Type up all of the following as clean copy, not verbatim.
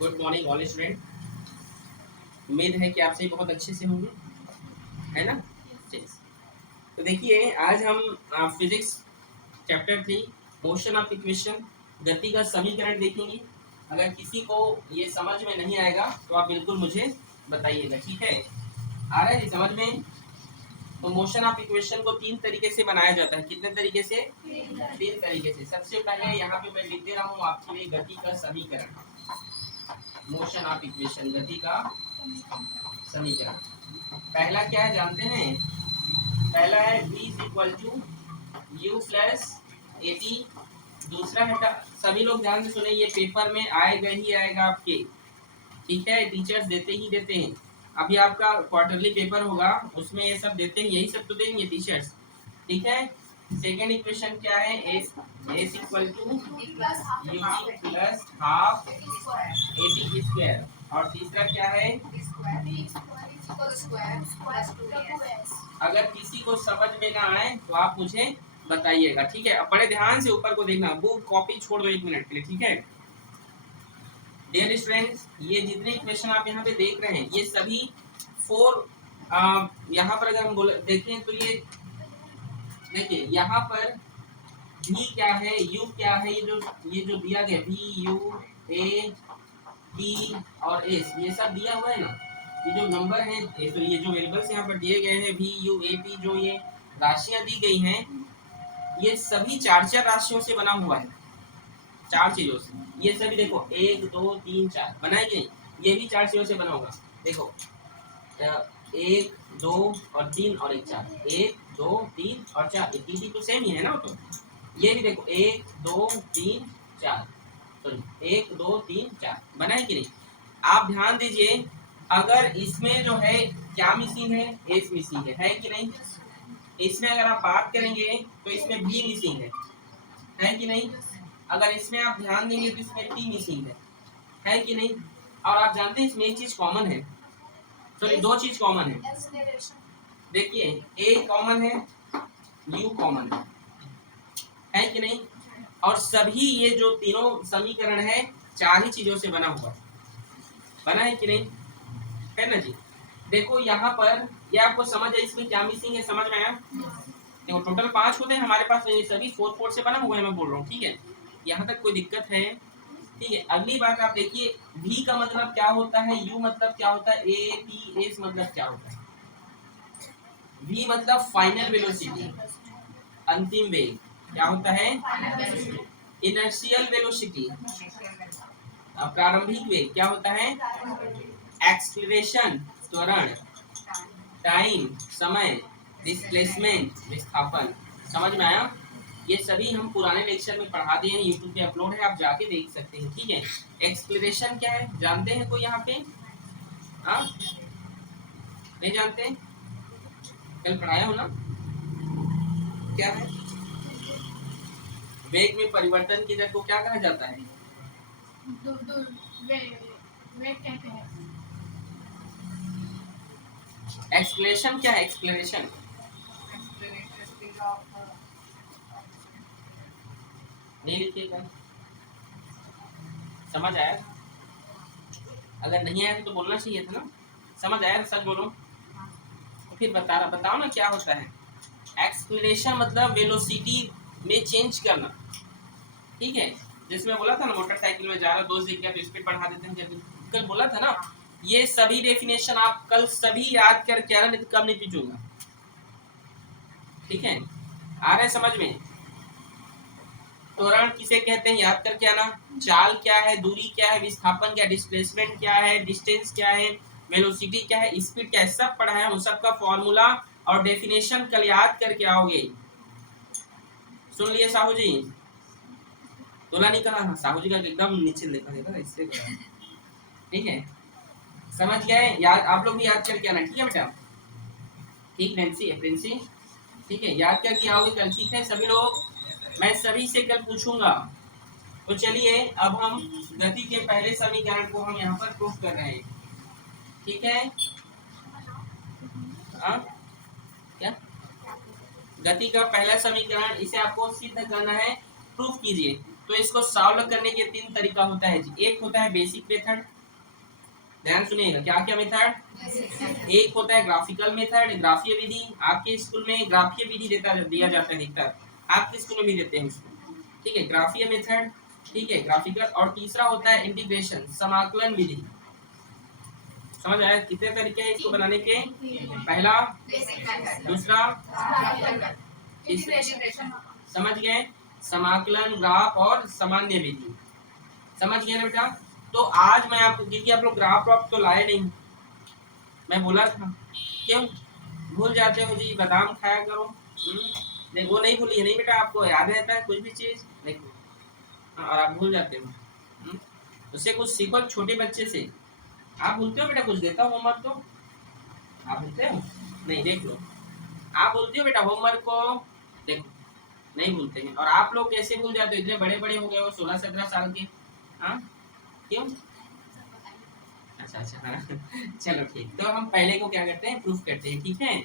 Good morning all student. उम्मीद है कि आप सभी बहुत अच्छे से होंगे, है ना। चलिए, तो देखिए आज हम physics chapter 3 motion of equation गति का समीकरण देखेंगे। अगर किसी को ये समझ में नहीं आएगा तो आप बिल्कुल मुझे बताइएगा, ठीक है। आ रहा है जी समझ में। तो मोशन ऑफ इक्वेशन को तीन तरीके से बनाया जाता है। कितने तरीके से? तीन तरीके से। सबसे पहले यहाँ पे मैं लिख दे रहा हूँ आपके लिए गति का समीकरण। मोशन ऑफ इक्वेशन गति का समीकरण पहला क्या है जानते हैं? पहला है v is equal to u plus a t. दूसरा है, सभी लोग ध्यान से सुने, ये पेपर में आएगा ही आएगा आपके, ठीक है। टीचर्स देते ही देते हैं। अभी आपका क्वार्टरली पेपर होगा, उसमें ये सब देते हैं, यही सब तो देंगे टीचर्स, ठीक है। सेकेंड इक्वेशन क्या है? S equal to u plus half a t square. और तीसरा क्या है? अगर किसी को समझ में ना आए तो आप मुझे बताइएगा, ठीक है। अब बड़े ध्यान से ऊपर को देखना, बुक कॉपी छोड़ दो एक मिनट के लिए, ठीक है। डियर स्टूडेंट्स, ये जितने इक्वेशन आप यहाँ पे देख रहे हैं ये सभी फोर, यहाँ पर अगर हम देखें तो ये देखिए यहाँ पर v क्या है, u क्या है, ये जो दिया गया v u a t और s, ये सब दिया हुआ है ना। ये जो नंबर है, तो ये जो वेरिएबल्स यहाँ पर दिए गए हैं v u a t, जो ये राशियां दी गई हैं, ये सभी चार चार राशियों से बना हुआ है, चार चीजों से। ये सभी देखो 1 2 3 4 बनाई गई, ये भी चार चीजों से बना होगा। देखो 1 2 और 3 और 1 4, 1 2 3 और 4, ये तीन तो सेम ही है ना। तो ये भी देखो 1 2 3 4, सॉरी 1 2 3 4 बनाए कि नहीं। आप ध्यान दीजिए, अगर इसमें जो है क्या मिसिंग है? एस मिसिंग है कि नहीं। इसमें अगर आप बात करेंगे तो इसमें बी मिसिंग है कि नहीं। अगर इसमें आप ध्यान देंगे तो इसमें टी मिसिंग है कि नहीं। और आप जानते हैं इसमें एक चीज कॉमन है, सॉरी दो चीज कॉमन है। देखिए ए कॉमन है, यू कॉमन है कि नहीं। और सभी ये जो तीनों समीकरण है चार ही चीजों से बना हुआ, बना है कि नहीं, है ना जी। देखो यहाँ पर ये आपको समझ है इसमें क्या मिसिंग है, समझ में आया। देखो टोटल 5 होते हैं हमारे पास, ये सभी 4 से बना हुआ है, मैं बोल रहा हूँ, ठीक है। यहाँ तक कोई दिक्कत है? ठीक है। अगली बात आप देखिए, v का मतलब क्या होता है, u मतलब क्या होता है, a t s मतलब क्या होता है। v मतलब फाइनल वेलोसिटी, अंतिम वेग। क्या होता है? इनर्शियल वेलोसिटी, प्रारंभिक वेग। क्या होता है? एक्सीलरेशन, त्वरण। टाइम, समय। डिस्प्लेसमेंट, विस्थापन। समझ में आया। ये सभी हम पुराने लेक्चर में पढ़ा दिए हैं, यूट्यूब पे अपलोड है, आप जाके देख सकते हैं, ठीक है। एक्सीलरेशन क्या है जानते हैं कोई यहाँ पे? हाँ नहीं जानते? कल पढ़ाया हो ना। क्या है? वेग में परिवर्तन की दर को क्या कहा जाता है? वेग कहते हैं। एक्सीलरेशन क्या है? एक्सीलरेशन नहीं लिखिएगा। समझ आया? अगर नहीं आया तो बोलना चाहिए था ना। समझ आया तो सच बोलो, तो फिर बताओ ना क्या होता है। एक्सीलरेशन मतलब वेलोसिटी में चेंज करना, ठीक है। जिसमें बोला था ना मोटरसाइकिल में जा रहा, दोस्त दिख गया तो स्पीड बढ़ा देते हैं, कल बोला था ना। ये सभी डेफिनेशन आप कल सभी याद करके आना, नहीं तो कम नहीं पीछूंगा, ठीक है। आ रहे समझ में। त्वरण किसे कहते हैं याद करके आना। चाल क्या है, दूरी क्या है, विस्थापन क्या, डिस्प्लेसमेंट क्या है, डिस्टेंस क्या है, वेलोसिटी क्या है, स्पीड क्या है, सब पढ़ा है। उन सबका फॉर्मूला और डेफिनेशन कल याद करके आओगे। सुन लिए साहू जी? तोला नहीं कहा? हाँ, साहू जी का एकदम नीचे लिखा है इससे, ठीक है। समझ गए? याद आप लोग भी याद करके आना, ठीक है बेटा। ठीक नैन्सी, प्रिंसी, ठीक है, याद करके आओगे कल, ठीक है सभी लोग। मैं सभी से कल पूछूंगा। तो चलिए अब हम गति के पहले समीकरण को हम यहाँ पर प्रूफ कर रहे हैं, ठीक है। क्या गति का पहला समीकरण, इसे आपको सिद्ध करना है, प्रूफ कीजिए। तो इसको सॉल्व करने के 3 तरीका होता है जी। एक होता है बेसिक मेथड, ध्यान सुनिएगा, क्या क्या मेथड, एक होता है ग्राफिकल मेथड, ग्राफीय विधि, आपके स्कूल में ग्राफीय विधि दिया जाता है अधिकतर, आपके स्कूल में भी देते हैं इसको, ठीक है, ग्राफीय मेथड, ठीक है, ग्राफिकल, और तीसरा होता है इंटीग्रेशन, समाकलन विधि। समझ आया कितने तरीके हैं इसको बनाने के, पहला, दूसरा, समझ गए, समाकलन, ग्राफ और सामान्य विधि, समझ गए ना बेटा। तो आज मैं आपको, क्योंकि आप लोग ग्राफ व्राफ तो लाए नहीं, मैं बोला था, क्यों भूल जाते हो जी, बादाम खाया करो। नहीं वो नहीं भूली है, नहीं बेटा, आपको याद रहता है कुछ भी चीज, देखो, और आप भूल जाते हो। उससे कुछ सीखो छोटे बच्चे से। आप भूलते हो बेटा, कुछ देता हो होमवर्क तो आप भूलते हो नहीं, देख लो, आप भूलते हो बेटा होमवर्क को, देखो नहीं भूलते हैं। और आप लोग कैसे भूल जाते हो, इतने बड़े बड़े हो गए हो, 16-17 साल के, हाँ क्यों, अच्छा अच्छा, हाँ चलो ठीक, तो हम पहले को क्या करते हैं, प्रूफ करते हैं, ठीक है।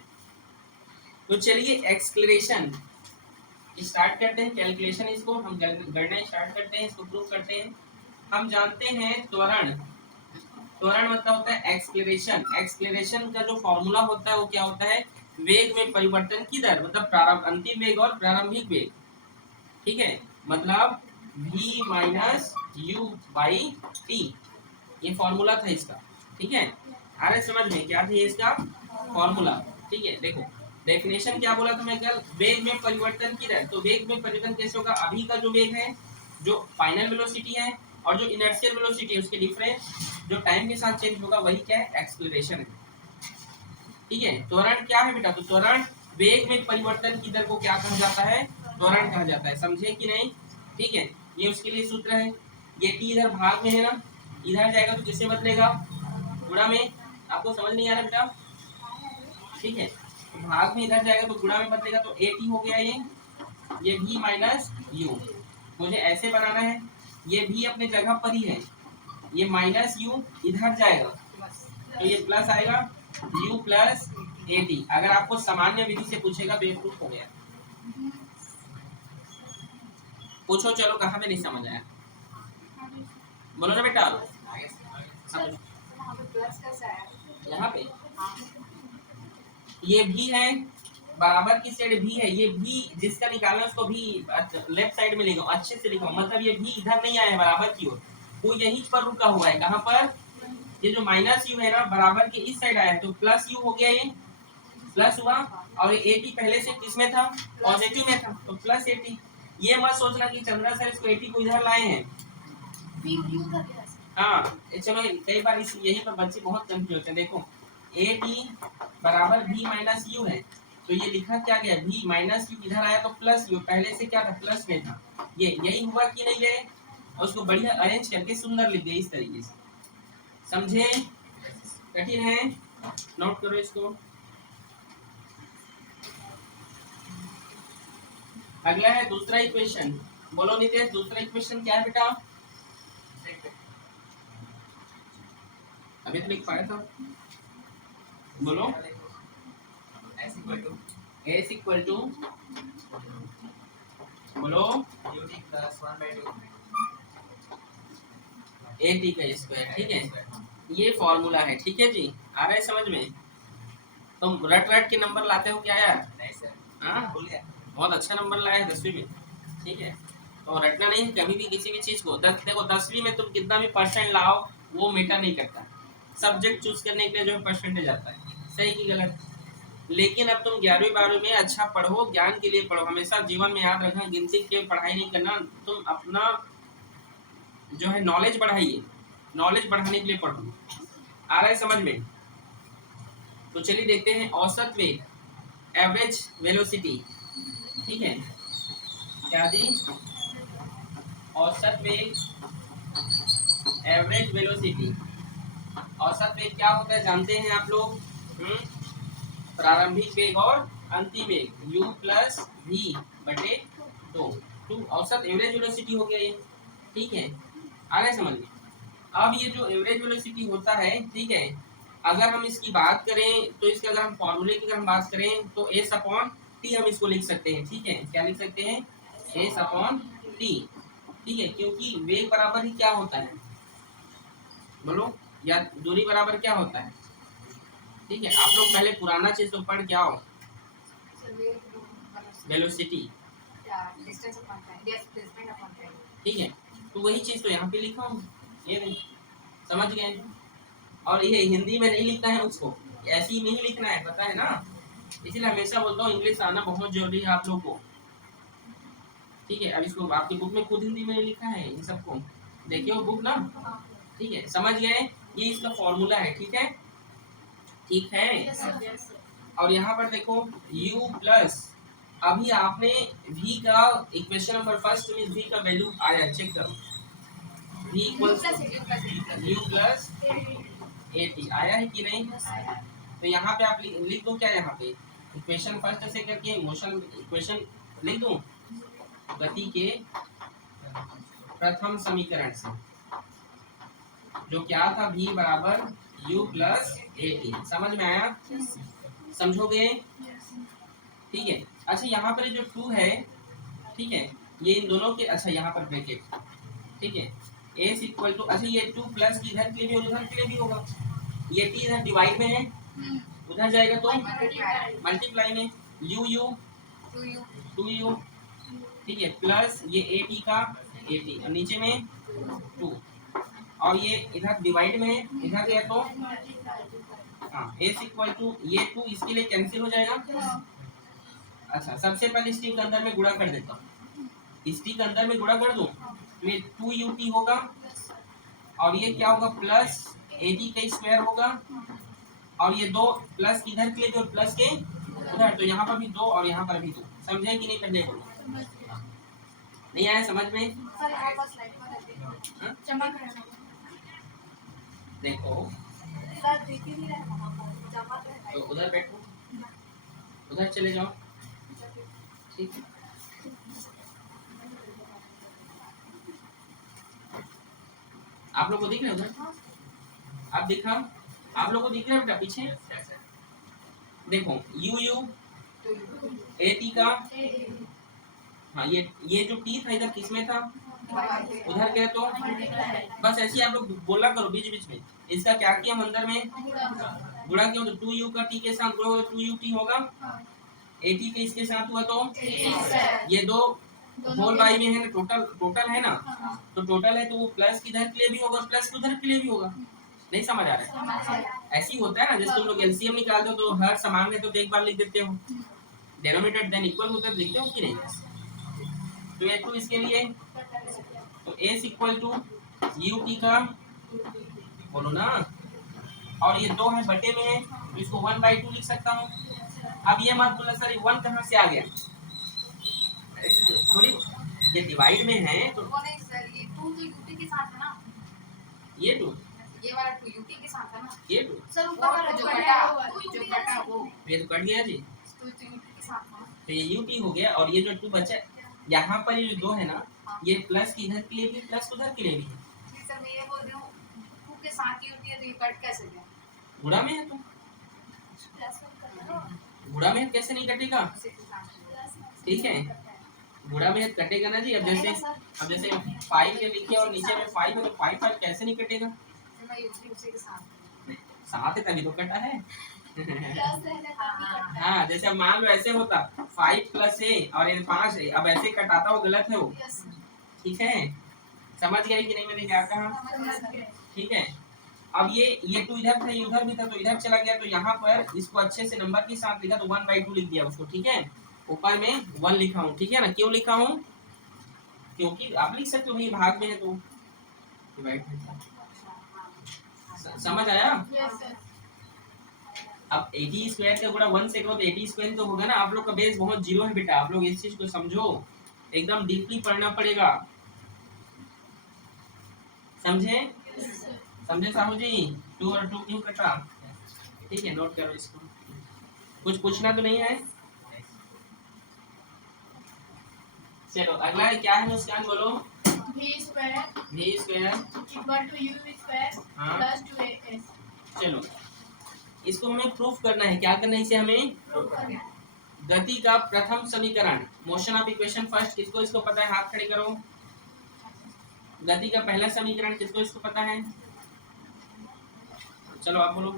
तो चलिए एक्सक्लेरेशन स्टार्ट करते हैं, कैलकुलेशन इसको हम गणना स्टार्ट करते हैं, इसको प्रूफ करते हैं। हम जानते हैं त्वरण, त्वरण मतलब होता है एक्सक्लेरेशन, एक्सक्लेरेशन का जो फॉर्मूला होता है वो क्या होता है, वेग में परिवर्तन की दर, मतलब प्रारंभ, अंतिम वेग और प्रारंभिक वेग, ठीक है, मतलब v minus you by T, ये फॉर्मूला था इसका, ठीक है। अरे समझ में क्या था इसका फॉर्मूला, ठीक है। देखो डेफिनेशन क्या बोला था मैं कल, वेग में परिवर्तन की दर, तो वेग में परिवर्तन कैसे होगा, अभी का जो वेग है, जो फाइनल वेलोसिटी है, और जो इनर्शियल वेलोसिटी है, उसके डिफरेंस जो टाइम के साथ चेंज होगा, वही क्या है, एक्सलेरेशन है, ठीक है। त्वरण क्या है बेटा, तो त्वरण वेग में परिवर्तन की दर को क्या कहा जाता है, त्वरण कहा जाता है, समझे कि नहीं, ठीक है। ये उसके लिए सूत्र है, ये टी इधर भाग में है ना, इधर जाएगा तो किससे बदलेगा, गुणा में, आपको समझ नहीं आ रहा बेटा, ठीक है, तो भाग में इधर जाएगा तो गुणा में बदलेगा, तो ए टी हो गया ये v माइनस यू, मुझे ऐसे बनाना है, ये भी अपने जगह पर ही है, ये माइनस यू इधर जाएगा तो ये प्लस आएगा, u प्लस ए टी, अगर आपको सामान्य विधि से पूछेगा तो ये प्रूफ हो गया। पूछो चलो, कहाँ पे नहीं समझ आया, बोलो ना बेटा, यहाँ पे ये भी है, बराबर की साइड भी है, ये भी जिसका निकालना उसको भी लेफ्ट साइड में लिखो, अच्छे से लिखो, मतलब ये भी इधर नहीं आया है बराबर की ओर, वो यहीं पर रुका हुआ है, कहाँ पर, ये जो माइनस यू है ना, बराबर के इस साइड आया है, तो प्लस यू हो गया, ये प्लस हुआ, और ए टी पहले से किसमें था, पॉजिटिव में था, तो प्लस ए टी। ये मत सोचना कि चंद्रा सर इसको ए टी को इधर लाए हैं, हाँ चलो, कई बार इस यही पर बच्चे बहुत कंफ्यूज होते हैं। देखो ए टी बराबर v माइनस यू है, तो ये लिखा क्या गया, v माइनस यू, इधर आया तो प्लस यू, पहले से क्या था, प्लस में था, ये यही हुआ कि नहीं है, और उसको बढ़िया अरेंज करके सुंदर लिख दिया इस तरीके से, समझे, कठिन है, नोट करो इसको। अगला है दूसरा इक्वेशन, बोलो नितेश, दूसरा इक्वेशन क्या है बेटा, अभी तो लिख पाया था, बोलो, s इक्वल टू बोलो ए टी का स्क्वायर, ठीक है, ये फॉर्मूला है, ठीक है जी, आ रहा है समझ में, तुम रट रट के नंबर लाते हो क्या यार, नहीं सर, हाँ बहुत अच्छा नंबर लाया है 10वीं में, ठीक है, तो रटना नहीं कभी भी किसी भी चीज को, देखो 10वीं में तुम कितना भी परसेंट लाओ वो मैटर नहीं करता, सब्जेक्ट चूज करने के लिए जो है परसेंटेज आता है, सही की गलत, लेकिन अब तुम 11वीं 12वीं में अच्छा पढ़ो, ज्ञान के लिए पढ़ो, हमेशा जीवन में याद रखना, गिनती के पढ़ाई नहीं करना, तुम अपना जो है नॉलेज बढ़ाइए, नॉलेज बढ़ाने के लिए पढ़ो, आ रहा है समझ में। तो चलिए देखते हैं औसत वेग, एवरेज वेलोसिटी, ठीक है, क्या जी, औसत वेग, एवरेज वेलोसिटी, औसत वेग क्या होता है जानते हैं आप लोग, प्रारंभिक वेग और अंतिम वेग, u प्लस वी बटे 2, तो औसत एवरेज वेलोसिटी हो गया ये, ठीक है, आ रहा है समझ में। अब ये जो एवरेज वेलोसिटी होता है, ठीक है, अगर हम इसकी बात करें तो इसके अगर हम फॉर्मूले की अगर हम बात करें तो s अपॉन टी हम इसको लिख सकते हैं, ठीक है, क्या लिख सकते हैं, s अपॉन टी, ठीक है, क्योंकि वेग बराबर ही क्या होता है, बोलो, या दूरी बराबर क्या होता है। ठीक है, आप लोग पहले पुराना चीज तो पढ़ के आओ, वेलोसिटी। ठीक है, तो वही चीज तो यहाँ पे लिखा हूँ, ये नहीं समझ गए। और ये हिंदी में नहीं लिखना है उसको, ऐसे ही नहीं लिखना है, पता है ना, इसीलिए हमेशा बोलता हूँ इंग्लिश आना बहुत जरूरी है आप लोग को। ठीक है, अब इसको आपकी बुक में खुद हिंदी में लिखा है इन सबको, देखिए वो बुक ना। ठीक है, समझ गए, ये इसका फॉर्मूला है। ठीक है, ठीक है। और यहाँ पर देखो u प्लस, अभी आपने v का इक्वेशन नंबर फर्स्ट में v का वैल्यू आया, चेक करो, v equals u plus at आया है कि नहीं। तो यहाँ पे आप लिख दो क्या, यहाँ पे इक्वेशन फर्स्ट से करके मोशन इक्वेशन लिख दूं, गति के प्रथम समीकरण से, जो क्या था v बराबर u प्लस at। समझ में आया, समझोगे। ठीक है, अच्छा यहाँ पर जो 2 है, ठीक है, ये इन दोनों के, अच्छा यहाँ पर ब्रैकेट, ठीक है, एस इक्वल टू, अच्छा ये 2 प्लस इधर के लिए भी और उधर के लिए भी होगा, ये टी इधर डिवाइड में है, उधर जाएगा तो मल्टीप्लाई में, यू यू 2u, ठीक है, प्लस ये ए टी का ए टी, और नीचे में 2, और ये इधर डिवाइड में है, इधर गया तो हाँ, एस इक्वल टू ये 2 इसके लिए कैंसिल हो जाएगा। अच्छा, सबसे पहले इस टी के अंदर में गुणा कर देता हूँ, इस टी के अंदर में गुणा कर दूं, तो ये 2ut होगा, और ये क्या होगा, प्लस at का स्क्वायर होगा, और ये 2 प्लस इधर के लिए जो प्लस के उधर, तो यहाँ पर भी 2 और यहाँ पर भी 2। समझे कि नहीं, पहले बोलो, नहीं आया समझ में। देखो तो उधर बैठो, उधर चले जाओ, ठीक है, आप लोग को दिख रहे उधर, आप दिखा, आप लोग को दिख रहा है बेटा पीछे, देखो यू यू ए टी का, हाँ ये जो टी था इधर किसमें था, उधर गया, तो बस ऐसे ही आप लोग बोला करो बीच बीच में, इसका क्या किया हम अंदर में गुणा किया, तो 2u का t के साथ गुणा तो 2ut होगा, at के इसके साथ हुआ तो ये 2 होल बाई में है ना, टोटल है ना, तो टोटल है तो वो प्लस किधर के लिए भी होगा, प्लस उधर के लिए भी होगा। नहीं समझ आ रहा है, ऐसे ही होता है ना, जैसे तुम लोग एलसीएम निकालते हो तो हर समान है तो एक बार लिख देते हो, डेनोमिनेटर देन इक्वल होता है, लिखते हो कि नहीं। तो ये 2 इसके लिए, तो s equal to u t का, बोलो ना, और ये 2 है बटे में है, तो इसको 1/2 लिख सकता हूँ। अब ये मत बोला सर 1 कहाँ से आ गया, थोड़ी, ये डिवाइड में है तो सर ये 2 तो यूटी के साथ है ना, ये 2 ये वाला 2 यूटी के साथ है ना, ये 2 सर ऊपर वाला जो कटा वो ये तो कट गया जी, तो यूटी के साथ है ना, तो ये यूटी हो गया, और ये जो 2 बचा यहाँ पर ये जो 2 है ना, ये प्लस इधर के लिए भी प्लस उधर के लिए भी है। जी सर मैं ये बोल रही हूँ 2 के साथ यूटी है तो ये कट कैसे गया, गुणा में है, तो गुणा में कैसे नहीं कटेगा, ठीक है, गुणा में कटेगा ना जी। अब जैसे 5 के लिखे और नीचे में 5 है तो 5 कैसे नहीं कटेगा, साथ है तभी तो कटा है। हाँ, जैसे अब मान लो ऐसे होता 5 प्लस है और ये 5 है, अब ऐसे कटाता वो गलत है वो, ठीक है, समझ गए कि नहीं मैंने क्या कहा। ठीक है, अब ये 2 इधर था, ये उधर भी था, तो इधर चला गया, तो यहाँ पर इसको अच्छे से नंबर के साथ लिखा, तो 1/2 लिख दिया उसको, ठीक है, ऊपर में 1 लिखा हूँ, ठीक है ना, क्यों लिखा हूँ, क्योंकि आप लिख सकते हो भाई भाग में है तो समझ आया। अब 80 स्क्वायर का गुणा 1 से करो तो 80 स्क्वायर तो होगा ना, आप लोग का बेस बहुत जीरो है बेटा, आप लोग इस चीज को समझो, एकदम डीपली पढ़ना पड़ेगा, समझे, समझे साहू जी, 2 और 2 क्यों कटा, ठीक है, नोट करो इसको, कुछ पूछना तो नहीं है। चलो अगला क्या है मुस्कान, बोलो, v square equal to u square हाँ, प्लस 2as। चलो इसको हमें प्रूफ करना है, क्या करना है इसे हमें, गति का प्रथम समीकरण, मोशन ऑफ इक्वेशन फर्स्ट, किसको इसको पता है हाथ खड़े करो, गति का पहला समीकरण किसको इसको पता है? चलो आप बोलो।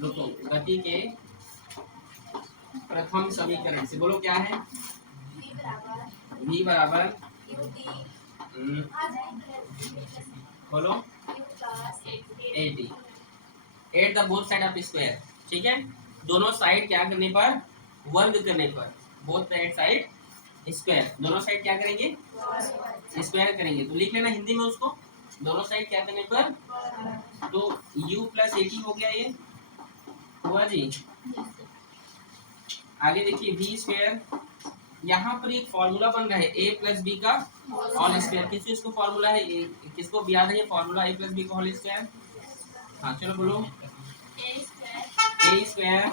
रुको, गति के प्रथम समीकरण से बोलो क्या है? v बराबर बोलो AT at the both side of square, ठीक है। दोनों साइड क्या करने पर? वर्ग करने पर। बोथ साइड स्क्वायर, दोनों साइड क्या करेंगे? स्क्वायर करेंगे। तो लिख लेना हिंदी में उसको, दोनों साइड क्या करने पर? तो u प्लस AT हो गया, ये हुआ जी। आगे देखिए v स्क्वायर, यहाँ पर एक फॉर्मूला बन रहा है a प्लस बी का होल स्क्वायर। किस चीज को फॉर्मूला है? किसको याद है ये फॉर्मूला a प्लस बी का होल स्क्वायर? हाँ चलो बोलो। a स्क्वायर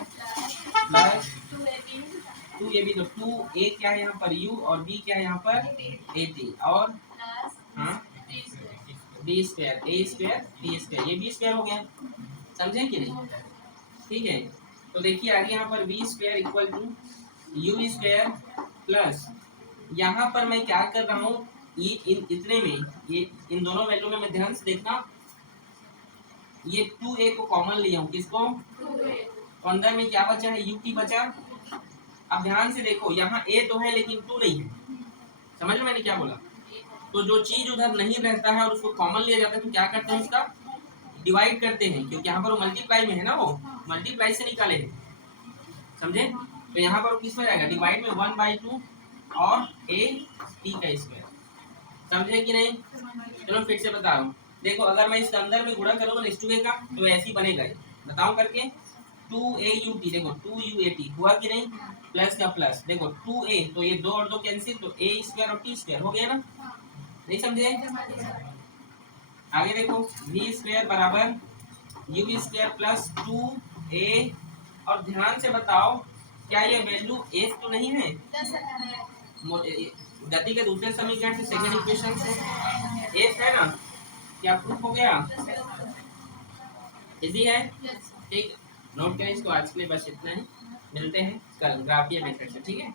प्लस 2ab, तो 2a क्या है यहाँ पर? u, और b क्या है यहाँ पर? AT, और हाँ b square, a square b square, ये b स्क्वायर हो गया। समझे कि नहीं? ठीक है। तो देखिए आगे यहाँ पर v square equal to u square plus, यहाँ पर मैं क्या कर रहा हूँ, ये इतने में, ये इन दोनों वैल्यू में मैं ध्यान से देखना, ये 2a को कॉमन लिया हूँ। किसको? तो अंदर में क्या बचा है? ut बचा। अब ध्यान से देखो, यहाँ a तो है लेकिन 2 नहीं है। समझ में मैंने क्या बोला? तो जो चीज उधर नहीं रहता है और उसको कॉमन लिया जाता है तो क्या करते हैं? उसका डिवाइड करते हैं, क्योंकि यहाँ पर वो मल्टीप्लाई में है ना, वो मल्टीप्लाई से निकाले हैं। समझे? तो यहाँ पर वो किस में जाएगा? डिवाइड में 1/2 और AT का स्क्वायर। समझे कि नहीं? चलो फिर से बता रहा हूँ। देखो अगर मैं इसके अंदर में गुणा करूँगा ना इस 2a का, तो ऐसे ही बनेगा। बताऊँ करके, 2AUT, देखो 2UAT हुआ कि नहीं? प्लस का प्लस, देखो 2a, तो ये 2 और 2 कैंसिल, तो a स्क्वायर और t स्क्वायर हो गया ना? नहीं समझे? आगे देखो, v स्क्वायर बराबर u स्क्वायर प्लस 2a, और ध्यान से बताओ क्या ये वैल्यू f तो नहीं है? गति के दूसरे समीकरण से, सेकंड इक्वेशन से f है ना? क्या प्रूफ हो गया? इजी है? ठीक, नोट करें इसको। आज के लिए बस इतना ही, मिलते हैं कल ग्राफिया मेथड से, ठीक है।